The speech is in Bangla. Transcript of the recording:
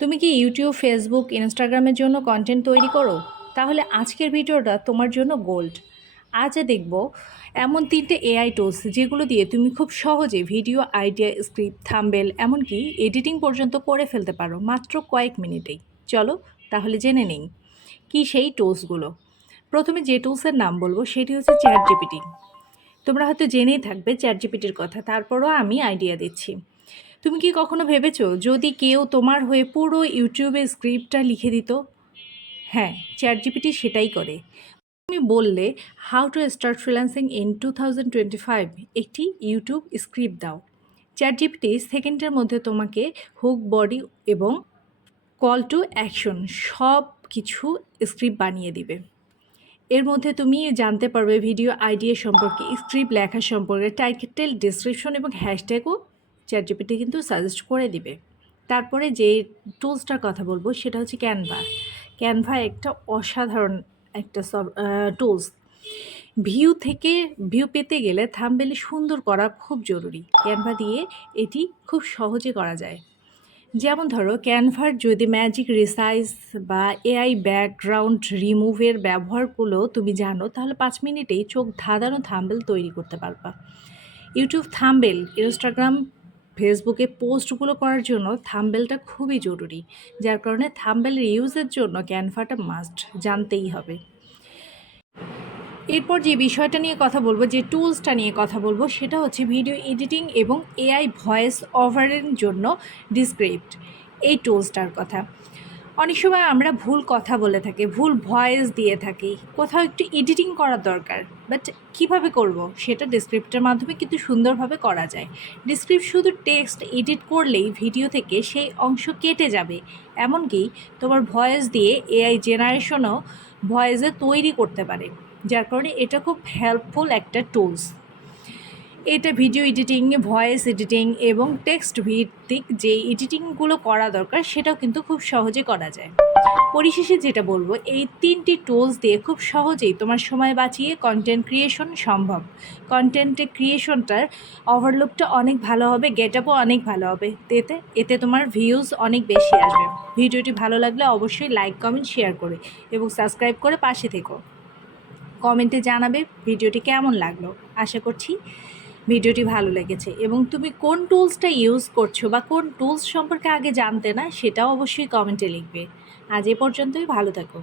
তুমি কি ইউটিউব, ফেসবুক, ইনস্টাগ্রামের জন্য কন্টেন্ট তৈরি করো? তাহলে আজকের ভিডিওটা তোমার জন্য গোল্ড। আজ দেখব এমন 3টে এআই টুলস যেগুলো দিয়ে তুমি খুব সহজে ভিডিও আইডিয়া, স্ক্রিপ্ট, থাম্বনেল এমনকি এডিটিং পর্যন্ত করে ফেলতে পারো মাত্র কয়েক মিনিটেই। চলো তাহলে জেনে নিই কি সেই টুলসগুলো। প্রথমে যে টুলসের নাম বলবো সেটি হচ্ছে চ্যাট জিপিটি। তোমরা হয়তো জেনেই থাকবে চ্যাট জিপিটির কথা, তারপরও আমি আইডিয়া দিচ্ছি। তুমি কি কখনো ভেবেছো যদি কেউ তোমার হয়ে পুরো ইউটিউবে স্ক্রিপ্টটা লিখে দিত? হ্যাঁ, চ্যাট জিপিটি সেটাই করে। তুমি বললে how to start freelancing in 2025 একটি ইউটিউব স্ক্রিপ্ট দাও, চ্যাট জিপিটি সেকেন্ডের মধ্যে তোমাকে হুক, বডি এবং কল টু অ্যাকশন সব কিছু স্ক্রিপ্ট বানিয়ে দিবে। এর মধ্যে তুমি জানতে পারবে ভিডিও আইডিয়া সম্পর্কে, স্ক্রিপ্ট লেখা সম্পর্কে, টাইটেল, ডেসক্রিপশন এবং হ্যাশট্যাগও চ্যাট জিপিটি কিন্তু সাজেস্ট করে দিবে। তারপরে যে টুলসটার কথা বলবো সেটা হচ্ছে ক্যানভা। ক্যানভা একটা অসাধারণ একটা টুলস। ভিউ পেতে গেলে থাম্বনেল সুন্দর করা খুব জরুরি। ক্যানভা দিয়ে এটি খুব সহজে করা যায়। যেমন ধরো, ক্যানভার যদি ম্যাজিক রিসাইজ বা এআই ব্যাকগ্রাউন্ড রিমুভের ব্যবহারগুলো তুমি জানো, তাহলে 5 মিনিটেই চোখ ধাঁধানো থাম্বনেল তৈরি করতে পারবা। ইউটিউব থাম্বনেল, ইনস্টাগ্রাম, ফেসবুকে পোস্টগুলো করার জন্য থাম্বনেলটা খুবই জরুরি, যার কারণে থাম্বনেল ইউজের জন্য ক্যানভাটা মাস্ট জানতেই হবে। এরপর যে বিষয়টা নিয়ে কথা বলবো, যে টুলসটা নিয়ে কথা বলবো, সেটা হচ্ছে ভিডিও এডিটিং এবং এআই ভয়েস ওভারের জন্য ডিসক্রিপ্ট, এই টুলসটার কথা। অনেক সময় আমরা ভুল কথা বলে থাকি, ভুল ভয়েস দিয়ে থাকি, কোথাও একটু এডিটিং করার দরকার, বাট কিভাবে করব সেটা ডিসক্রিপ্টের মাধ্যমে কিন্তু সুন্দরভাবে করা যায়। ডিসক্রিপ্ট শুধু টেক্সট এডিট করলেই ভিডিও থেকে সেই অংশ কেটে যাবে, এমনকি তোমার ভয়েস দিয়ে এআই জেনারেশনও ভয়েসে তৈরি করতে পারে, যার কারণে এটা খুব হেল্পফুল একটা টুলস। এটা ভিডিও এডিটিং, ভয়েস এডিটিং এবং টেক্সট ভিত্তিক যে এডিটিংগুলো করা দরকার সেটাও কিন্তু খুব সহজে করা যায়। পরিশেষে যেটা বলবো, এই 3টি টুলস দিয়ে খুব সহজেই তোমার সময় বাঁচিয়ে কন্টেন্ট ক্রিয়েশন সম্ভব। কন্টেন্টের ক্রিয়েশনটার ওভারলুকটা অনেক ভালো হবে, গেটআপও অনেক ভালো হবে, এতে তোমার ভিউজ অনেক বেশি আসবে। ভিডিওটি ভালো লাগলে অবশ্যই লাইক, কমেন্ট, শেয়ার করে এবং সাবস্ক্রাইব করে পাশে থেকো। কমেন্টে জানাবে ভিডিওটি কেমন লাগলো। আশা করছি ভিডিওটি ভালো লেগেছে এবং তুমি কোন টুলসটা ইউজ করছো বা কোন টুলস সম্পর্কে আগে জানতে না সেটাও অবশ্যই কমেন্টে লিখবে। আজ এ পর্যন্তই, ভালো থাকো।